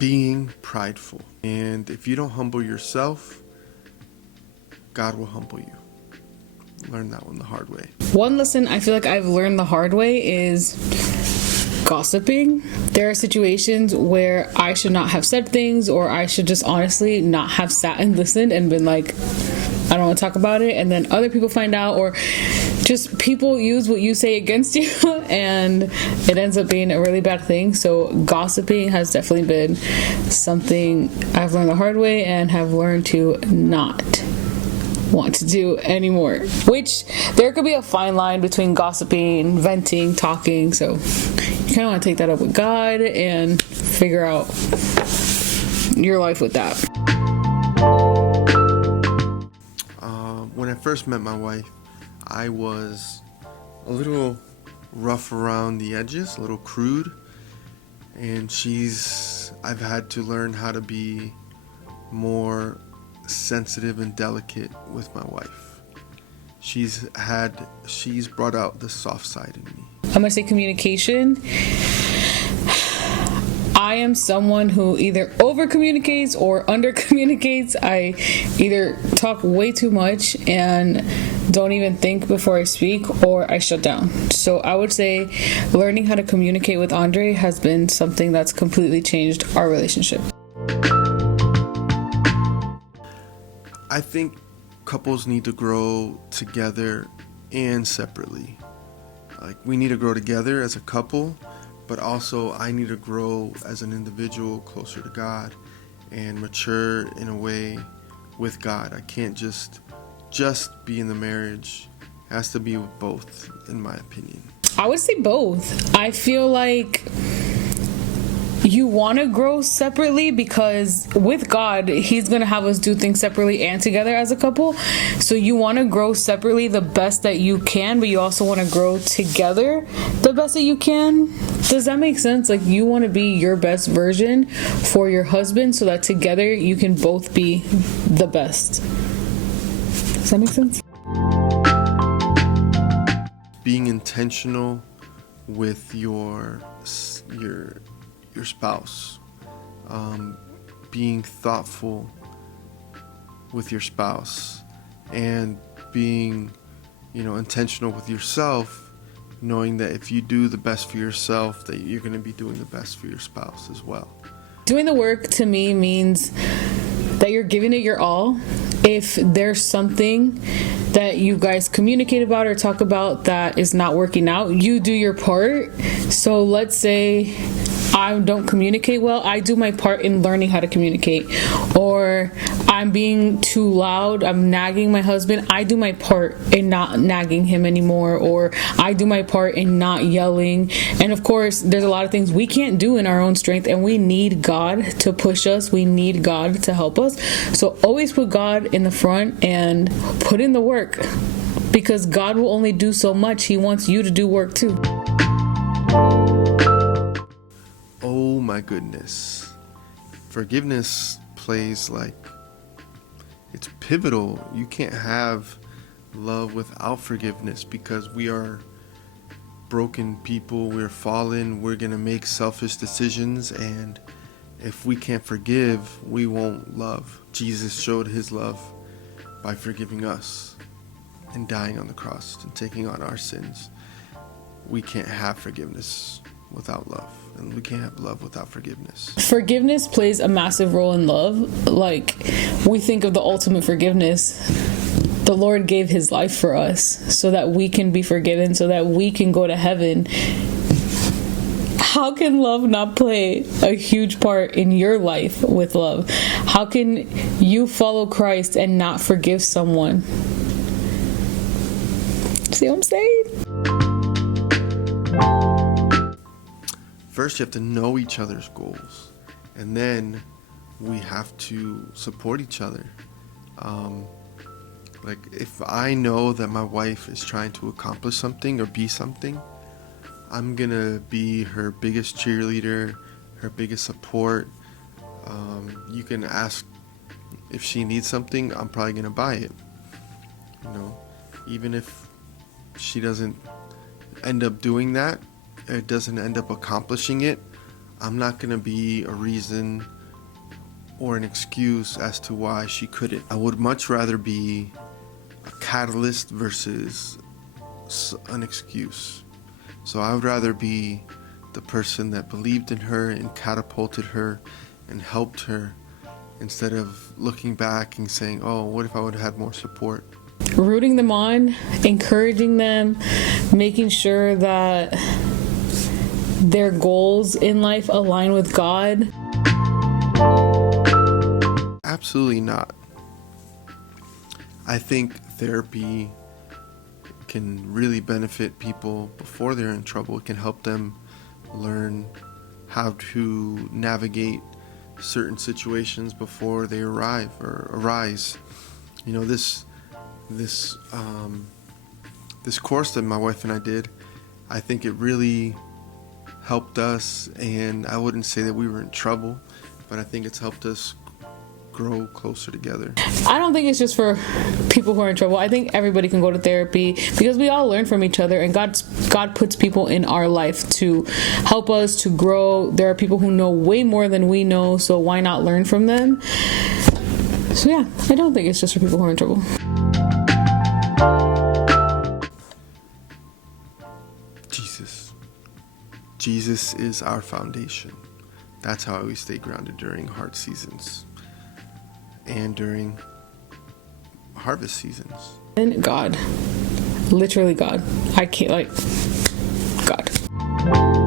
being prideful. And if you don't humble yourself, God will humble you. Learn that one the hard way. One lesson I feel like I've learned the hard way is gossiping. There are situations where I should not have said things, or I should just honestly not have sat and listened and been like, I don't want to talk about it, and then other people find out, or just people use what you say against you and it ends up being a really bad thing. So gossiping has definitely been something I've learned the hard way and have learned to not want to do anymore, which there could be a fine line between gossiping, venting, talking. So you kind of want to take that up with God and figure out your life with that. When I first met my wife, I was a little rough around the edges, a little crude, and I've had to learn how to be more sensitive and delicate with my wife. She's brought out the soft side in me. I'm gonna say communication. I am someone who either over communicates or under communicates. I either talk way too much and don't even think before I speak, or I shut down. So I would say learning how to communicate with Andre has been something that's completely changed our relationship. I think couples need to grow together and separately. Like, we need to grow together as a couple, but also I need to grow as an individual closer to God and mature in a way with God. I can't just be in the marriage. It has to be with both, in my opinion. I would say both. I feel like you want to grow separately because with God, He's going to have us do things separately and together as a couple. So you want to grow separately the best that you can, but you also want to grow together the best that you can. Does that make sense? Like, you want to be your best version for your husband so that together you can both be the best. Does that make sense? Being intentional with your spouse, being thoughtful with your spouse, and being, intentional with yourself, knowing that if you do the best for yourself, that you're going to be doing the best for your spouse as well. Doing the work to me means that you're giving it your all. If there's something that you guys communicate about or talk about that is not working out, you do your part. So let's say I don't communicate well, I do my part in learning how to communicate. Or I'm being too loud, I'm nagging my husband, I do my part in not nagging him anymore. Or I do my part in not yelling. And of course, there's a lot of things we can't do in our own strength, and we need God to push us. We need God to help us. So always put God in the front and put in the work, because God will only do so much. He wants you to do work too. Oh my goodness. Forgiveness plays it's pivotal. You can't have love without forgiveness, because we are broken people. We're fallen. We're going to make selfish decisions. And if we can't forgive, we won't love. Jesus showed His love by forgiving us and dying on the cross and taking on our sins. We can't have forgiveness without love, and we can't have love without forgiveness. Forgiveness plays a massive role in love. Like, we think of the ultimate forgiveness. The Lord gave His life for us so that we can be forgiven, so that we can go to heaven. How can love not play a huge part in your life with love? How can you follow Christ and not forgive someone? See what I'm saying? First, you have to know each other's goals, and then we have to support each other. If I know that my wife is trying to accomplish something or be something, I'm gonna be her biggest cheerleader, her biggest support. You can ask if she needs something, I'm probably gonna buy it. Even if she doesn't end up doing that, it doesn't end up accomplishing it, I'm not going to be a reason or an excuse as to why she couldn't. I would much rather be a catalyst versus an excuse. So I would rather be the person that believed in her and catapulted her and helped her, instead of looking back and saying, oh, what if I would have had more support? Rooting them on, encouraging them, making sure that their goals in life align with God. Absolutely not. I think therapy can really benefit people before they're in trouble. It can help them learn how to navigate certain situations before they arise. You know, this course that my wife and I did, I think it really helped us, and I wouldn't say that we were in trouble, but I think it's helped us grow closer together. I don't think it's just for people who are in trouble. I think everybody can go to therapy because we all learn from each other, and God puts people in our life to help us to grow. There are people who know way more than we know, so why not learn from them? So yeah, I don't think it's just for people who are in trouble. Jesus is our foundation. That's how we stay grounded during hard seasons and during harvest seasons. And God. Literally God. I can't, God.